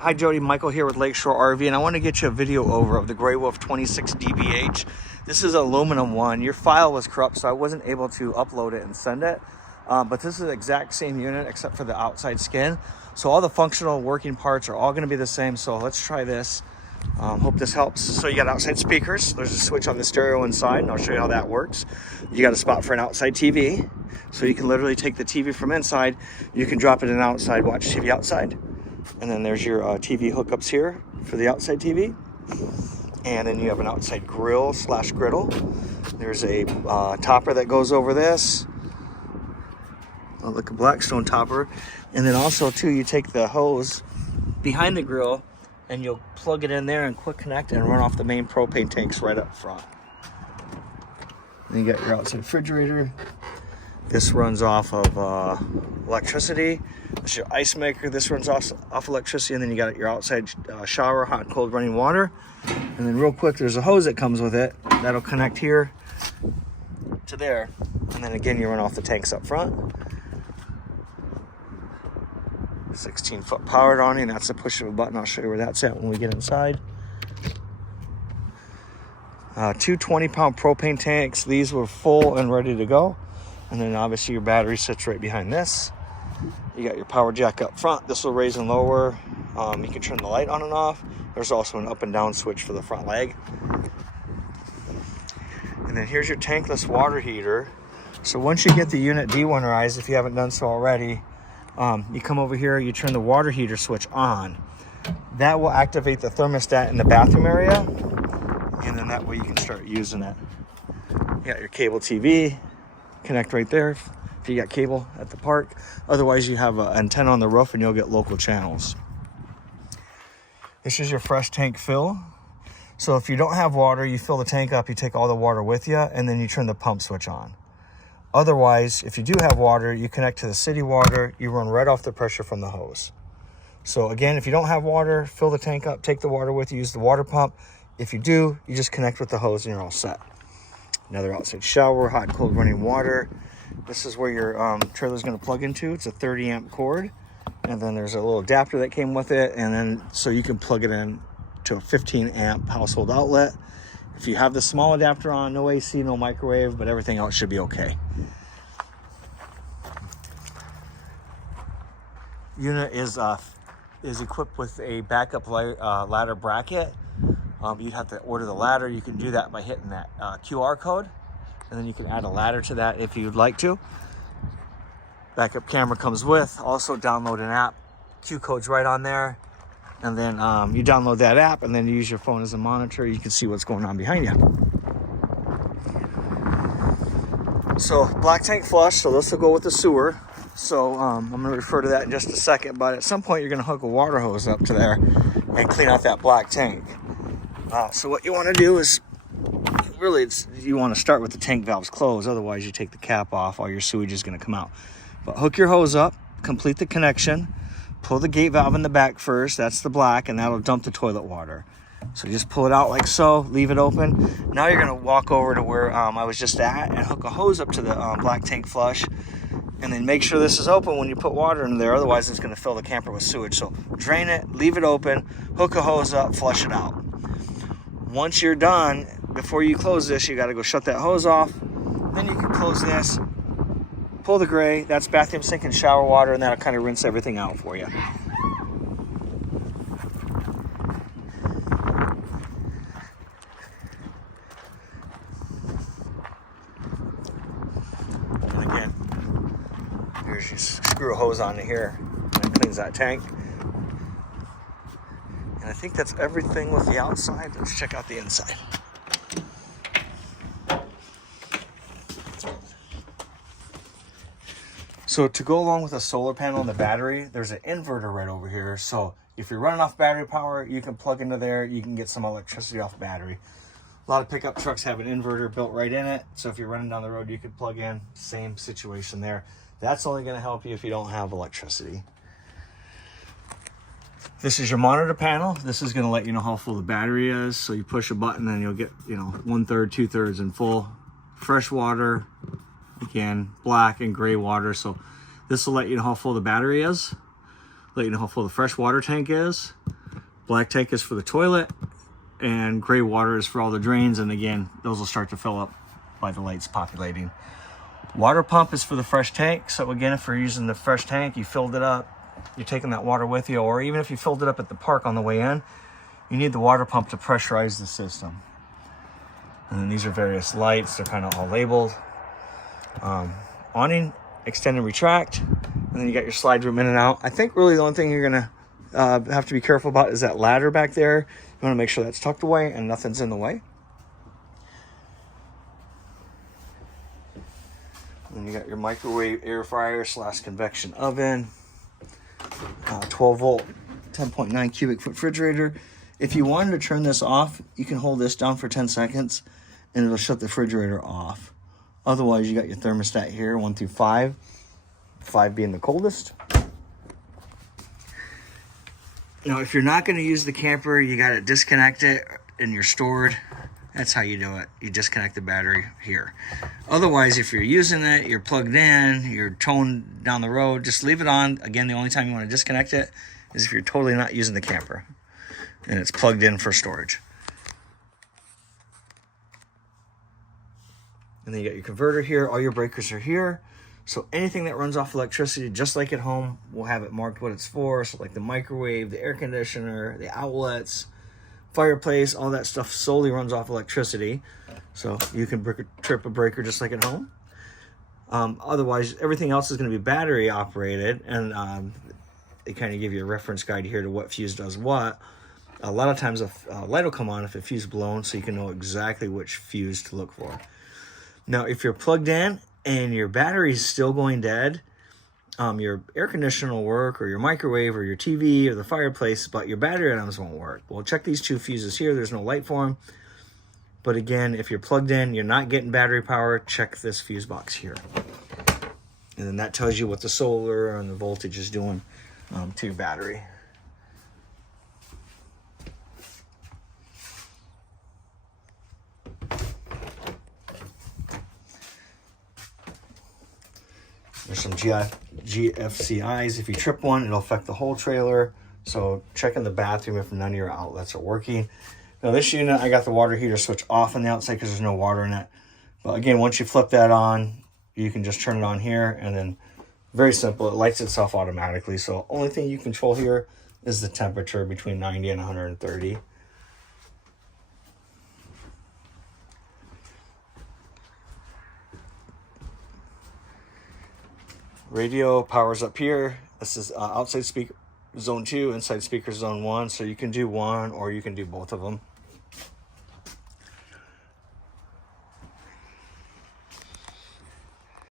Hi Jody, Michael here with Lakeshore RV, and I want to get you a video over of the Grey Wolf 26 DBH. This is an aluminum one. Your file was corrupt, so I wasn't able to upload it and send it. But this is the exact same unit except for the outside skin. So all the functional working parts are all going to be the same. So let's try this. Hope this helps. So you got outside speakers. There's a switch on the stereo inside, and I'll show you how that works. You got a spot for an outside TV. So you can literally take the TV from inside. You can drop it in outside, watch TV outside. And then there's your TV hookups here for the outside TV. And then you have an outside grill / griddle. There's a topper that goes over this. Like a Blackstone topper. And then also too, you take the hose behind the grill and you'll plug it in there and quick connect and run off the main propane tanks right up front. Then you got your outside refrigerator. This runs off of electricity. This is your ice maker. This runs off electricity. And then you got your outside shower, hot and cold running water. And then real quick, there's a hose that comes with it. That'll connect here to there. And then again, you run off the tanks up front. 16-foot powered awning. That's the push of a button. I'll show you where that's at when we get inside. Two 20-pound propane tanks. These were full and ready to go. And then obviously your battery sits right behind this. You got your power jack up front. This will raise and lower. You can turn the light on and off. There's also an up and down switch for the front leg. And then here's your tankless water heater. So once you get the unit dewinterized, if you haven't done so already, you come over here, you turn the water heater switch on. That will activate the thermostat in the bathroom area. And then that way you can start using it. You got your cable TV. Connect right there if you got cable at the park. Otherwise, you have an antenna on the roof and you'll get local channels. This is your fresh tank fill. So if you don't have water, you fill the tank up, you take all the water with you, and then you turn the pump switch on. Otherwise, if you do have water, you connect to the city water, you run right off the pressure from the hose. So again, if you don't have water, fill the tank up, take the water with you, use the water pump. If you do, you just connect with the hose and you're all set. Another outside shower, hot and cold running water. This is where your trailer is going to plug into. It's a 30 amp cord. And then there's a little adapter that came with it. And then so you can plug it in to a 15 amp household outlet. If you have the small adapter on, no AC, no microwave, but everything else should be okay. Unit is equipped with a backup ladder bracket. You'd have to order the ladder. You can do that by hitting that QR code, and then you can add a ladder to that if you'd like to. Backup camera comes with. Also download an app. Q code's right on there. And then you download that app and then you use your phone as a monitor. You can see what's going on behind you. So black tank flush, so this will go with the sewer. So I'm going to refer to that in just a second, but at some point you're going to hook a water hose up to there and clean out that black tank. So what you want to do is, really, you want to start with the tank valves closed. Otherwise, you take the cap off, all your sewage is going to come out. But hook your hose up, complete the connection, pull the gate valve in the back first. That's the black, and that'll dump the toilet water. So just pull it out like so, leave it open. Now you're going to walk over to where I was just at and hook a hose up to the black tank flush. And then make sure this is open when you put water in there. Otherwise, it's going to fill the camper with sewage. So drain it, leave it open, hook a hose up, flush it out. Once you're done, before you close this, you got to go shut that hose off. Then you can close this, pull the gray. That's bathroom sink and shower water, and that'll kind of rinse everything out for you. And again, here's your screw hose onto here, and it cleans that tank. And I think that's everything with the outside. Let's check out the inside. So to go along with a solar panel and the battery, there's an inverter right over here. So if you're running off battery power, you can plug into there. You can get some electricity off battery. A lot of pickup trucks have an inverter built right in it. So if you're running down the road, you could plug in. Same situation there. That's only going to help you if you don't have electricity. This is your monitor panel. This is going to let you know how full the battery is. So you push a button and you'll get, 1/3, 2/3 in full. Fresh water, again, black and gray water. So this will let you know how full the battery is. let you know how full the fresh water tank is. Black tank is for the toilet, and gray water is for all the drains. And again, those will start to fill up by the lights populating. Water pump is for the fresh tank. So again, if you're using the fresh tank, you filled it up, you're taking that water with you, or even if you filled it up at the park on the way in, you need the water pump to pressurize the system. And then these are various lights. They're kind of all labeled. Awning, extend and retract. And then you got your slide room in and out. I think really the only thing you're gonna have to be careful about is that ladder back there. You wanna make sure that's tucked away and nothing's in the way. And then you got your microwave air fryer / convection oven, 12 volt, 10.9 cubic foot refrigerator. If you wanted to turn this off, you can hold this down for 10 seconds and it'll shut the refrigerator off. Otherwise, you got your thermostat here, 1 through 5, 5 being the coldest. Now, if you're not going to use the camper, you got to disconnect it and you're stored. That's how you do it. You disconnect the battery here. Otherwise, if you're using it, you're plugged in, you're towing down the road, just leave it on. Again, the only time you want to disconnect it is if you're totally not using the camper and it's plugged in for storage. And then you got your converter here. All your breakers are here. So anything that runs off electricity, just like at home, we'll have it marked what it's for. So like the microwave, the air conditioner, the outlets, fireplace, all that stuff solely runs off electricity. So you can trip a breaker just like at home. Otherwise, everything else is going to be battery operated. And they kind of give you a reference guide here to what fuse does what. A lot of times a light will come on if a fuse is blown, so you can know exactly which fuse to look for. Now, if you're plugged in and your battery is still going dead, your air conditioner will work, or your microwave, or your TV, or the fireplace, but your battery items won't work. Well, check these 2 fuses here. There's no light for them. But again, if you're plugged in, you're not getting battery power, check this fuse box here. And then that tells you what the solar and the voltage is doing to your battery. There's some GFCIs. If you trip one, it'll affect the whole trailer. So check in the bathroom if none of your outlets are working. Now this unit, I got the water heater switch off on the outside because there's no water in it. But again, once you flip that on, you can just turn it on here, and then very simple, it lights itself automatically. So only thing you control here is the temperature between 90 and 130. Radio powers up here. This is outside speaker zone 2, inside speaker zone 1. So you can do one or you can do both of them.